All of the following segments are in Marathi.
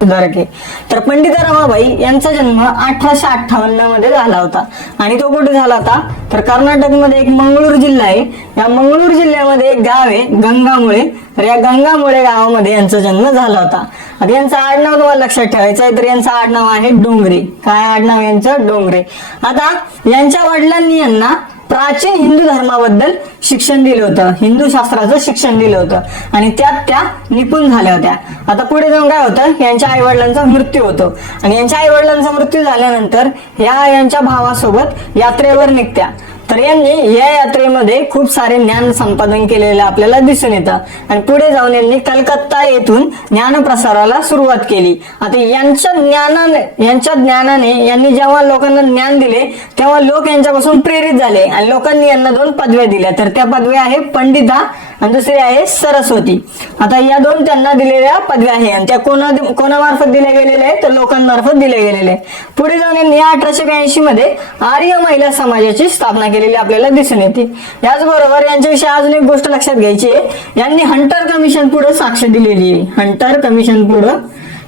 सुधारक तर पंडित रमाबाई यांचा जन्म अठराशे अठ्ठावन्नमध्ये झाला होता. आणि तो कुठे झाला होता? तर कर्नाटकमध्ये एक मंगळूर जिल्हा आहे. या मंगळूर जिल्ह्यामध्ये एक गाव आहे गंगामुळे. तर या गंगामुळे गावामध्ये यांचा जन्म झाला होता. आता यांचं आडनाव तुम्हाला लक्षात ठेवायचं आहे तर यांचं आडनाव आहे डोंगरे. काय आडनाव यांचं? डोंगरे. आता यांच्या वडिलांनी यांना प्राचीन हिंदू धर्माबद्दल शिक्षण दिलं होतं. हिंदू शास्त्राचं शिक्षण दिलं होतं. आणि त्यात त्या निपुण झाल्या होत्या. आता पुढे जाऊन काय होतं? यांच्या आई वडिलांचा मृत्यू होतो. आणि यांच्या आई वडिलांचा मृत्यू झाल्यानंतर या यांच्या भावासोबत यात्रेवर निघत्या. तर यांनी या यात्रेमध्ये खूप सारे ज्ञान संपादन केलेलं आपल्याला दिसून येतं. आणि पुढे जाऊन यांनी कलकत्ता येथून ज्ञान प्रसाराला सुरुवात केली. आता यांच्या ज्ञानाने यांच्या ज्ञानाने यांनी जेव्हा लोकांना ज्ञान दिले तेव्हा लोक यांच्यापासून प्रेरित झाले आणि लोकांनी यांना दोन पदव्या दिल्या. तर त्या पदव्या आहे पंडिता आणि दुसरी आहे सरस्वती. आता या दोन त्यांना दिलेल्या पदव्या आहे आणि त्या कोणा कोणामार्फत दिल्या गेलेल्या आहेत? तर लोकांमार्फत दिल्या गेलेल्या आहेत. पुढे जाऊन यांनी अठराशे ब्याऐंशी मध्ये आर्य महिला समाजाची स्थापना केली. गेलेली आपल्याला दिसून येते. याचबरोबर यांच्याविषयी अजून एक गोष्ट लक्षात घ्यायची आहे. यांनी हंटर कमिशन पुढे साक्ष दिलेली आहे. हंटर कमिशन पुढे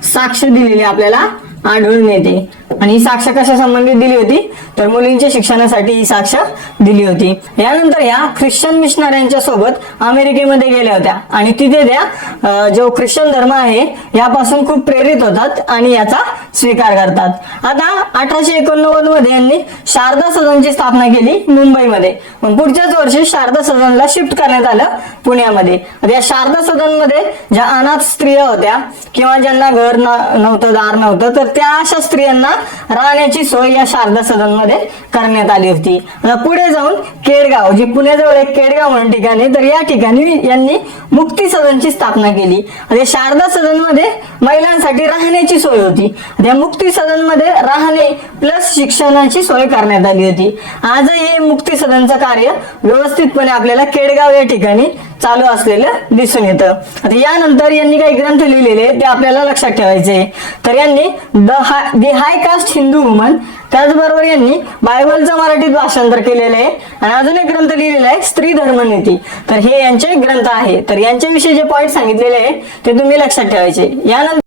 साक्ष दिलेली आपल्याला आढळून येते. आणि ही साक्ष कशा संबंधित दिली होती? तर मुलींच्या शिक्षणासाठी ही साक्ष दिली होती. यानंतर या ख्रिश्चन मिशनऱ्यांच्या सोबत अमेरिकेमध्ये गेल्या होत्या. आणि तिथे त्या जो ख्रिश्चन धर्म आहे यापासून खूप प्रेरित होतात आणि याचा स्वीकार करतात. आता अठराशे एकोणनव्वदमध्ये यांनी शारदा सदनची स्थापना केली मुंबईमध्ये. पण पुढच्याच वर्षी शारदा सदनला शिफ्ट करण्यात आलं पुण्यामध्ये. या शारदा सदनमध्ये ज्या अनाथ स्त्रिया होत्या किंवा ज्यांना घर न- नव्हतं दार नव्हतं तर त्या अशा स्त्रियांना राहण्याची सोय या शारदा सदनमध्ये करण्यात आली होती. आता पुढे जाऊन केडगाव जी पुण्याजवळ एक केडगाव म्हणून ठिकाणी तर या ठिकाणी यांनी मुक्ती सदनची स्थापना केली आणि शारदा शारदा सदनमध्ये महिलांसाठी राहण्याची सोय होती. त्या मुक्ती सदनमध्ये राहणे प्लस शिक्षणाची सोय करण्यात आली होती. आजही हे मुक्ती सदनचं कार्य व्यवस्थितपणे आपल्याला केडगाव या ठिकाणी चालू असलेलं दिसून येतं. आता यानंतर यांनी काही ग्रंथ लिहिलेले ते आपल्याला लक्षात ठेवायचे तर यांनी the high the high caste Hindu woman त्याचबरोबर यांनी बायबलचं मराठीत भाषांतर केलेलं आहे आणि अजून एक ग्रंथ लिहिलेला आहे स्त्री धर्मनीती तर हे यांचे ग्रंथ आहे. तर यांच्याविषयी जे पॉईंट सांगितलेले आहे ते तुम्ही लक्षात ठेवायचे. यानंतर